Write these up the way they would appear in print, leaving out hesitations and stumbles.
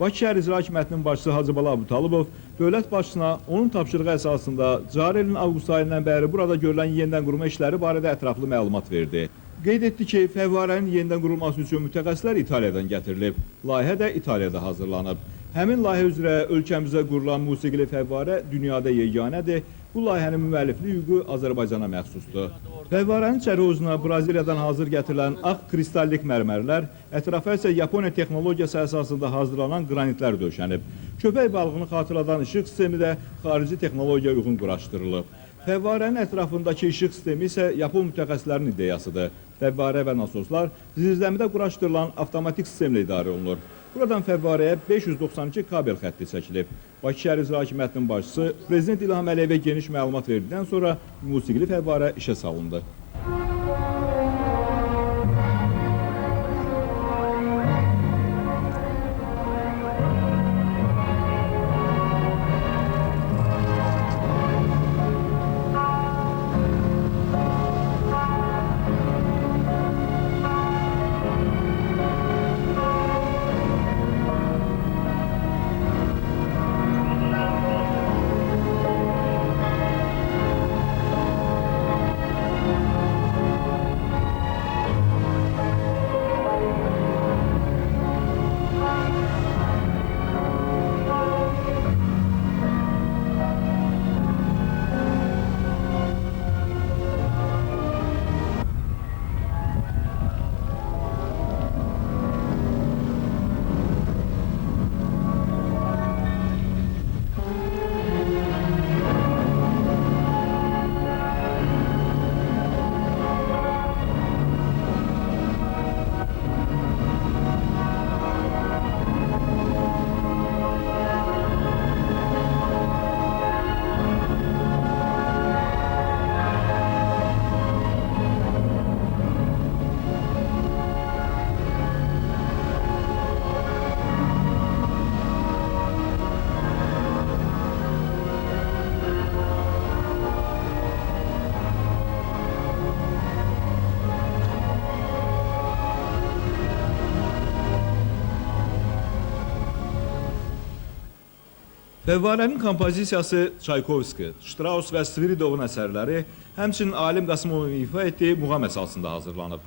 Bakı şəhər İcra Hakimiyyətinin başçısı Hacıbala Abutalıbov dövlət başçısına onun tapşırığı əsasında cari ilin avqust ayından bəri burada görülən yenidən qurma işləri barədə ətraflı məlumat verdi. Qeyd etdi ki, fəvvarənin yenidən qurulması üçün mütəxəssislər İtaliyadan gətirilib. Layihə də İtaliyada hazırlanıb. Həmin layihə üzrə ölkəmizə qurulan musiqili fəvvarə dünyada yeganədir. Bu layihənin müəlliflik hüququ Azərbaycana məxsusdur. Fəvvarənin çərhozuna Braziliyadan hazır gətirilən ağ kristallik mərmərlər, ətrafa isə Yaponiya texnologiyası əsasında hazırlanan qranitlər döşənib. Köpək balığını xatırladan işıq sistemi də xarici texnologiya uyğun quraşdırılıb. Fəvvarənin ətrafındakı işıq sistemi isə Yapon mütəxəssislərinin ideyasıdır. Fəvvarə və nasoslar zirzəmidə quraşdırılan avtomatik sistemlə idarə olunur. Buradan fəvvarəyə 592 kabel xətti çəkilib. Bakı şəhər İcra Hakimiyyətinin başçısı Prezident İlham Əliyevə geniş məlumat verdikdən sonra musiqili fəvvarə işə salındı. Fəvvarənin kompozisiyası Çaykovski, Strauss və Sviridovun əsərləri, həmçinin Alim Qasımovun ifa etdiyi muğam əsasında hazırlanıb.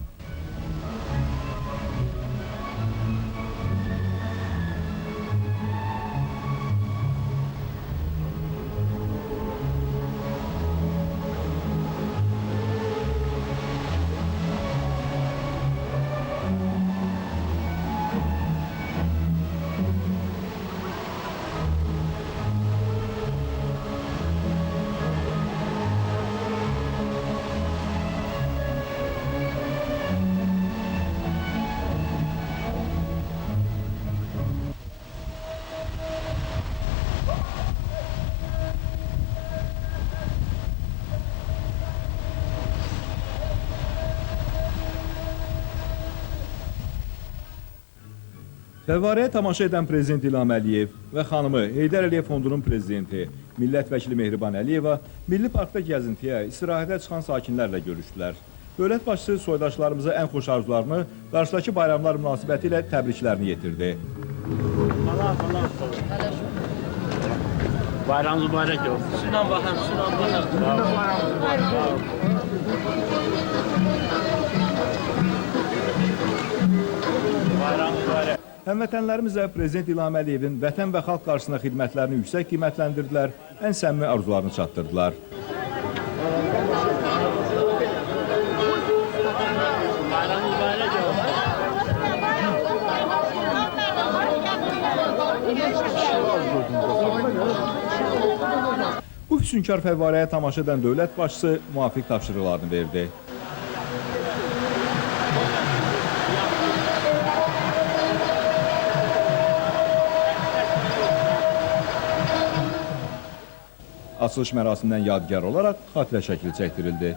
Fəvvarəyə tamaşa edən Prezident İlham Əliyev və xanımı Heydər Əliyev Fondunun prezidenti, millət vəkili Mehriban Əliyeva Milli Parkda gəzintiyə, istirahətə çıxan sakinlərlə görüşdülər. Dövlət başçısı soydaşlarımıza ən xoş arzularını, qarşıdakı bayramlar münasibəti ilə təbriklərini yetirdi. Bayramınız mübarək olsun. Şuradan baxın, şuradan Bayramınız mübarək. Həmvətənlərimiz də Prezident İlham Əliyevin vətən və xalq qarşısında xidmətlərini yüksək qiymətləndirdilər, ən səmimi arzularını çatdırdılar. Bayramınız mübarək olsun. Bu füsunkar fəvvarəyə tamaşa edən dövlət başçısı müvafiq tapşırıqlarını verdi. Açılış mərasimindən yadigar olaraq xatirə şəkli çəkdirildi.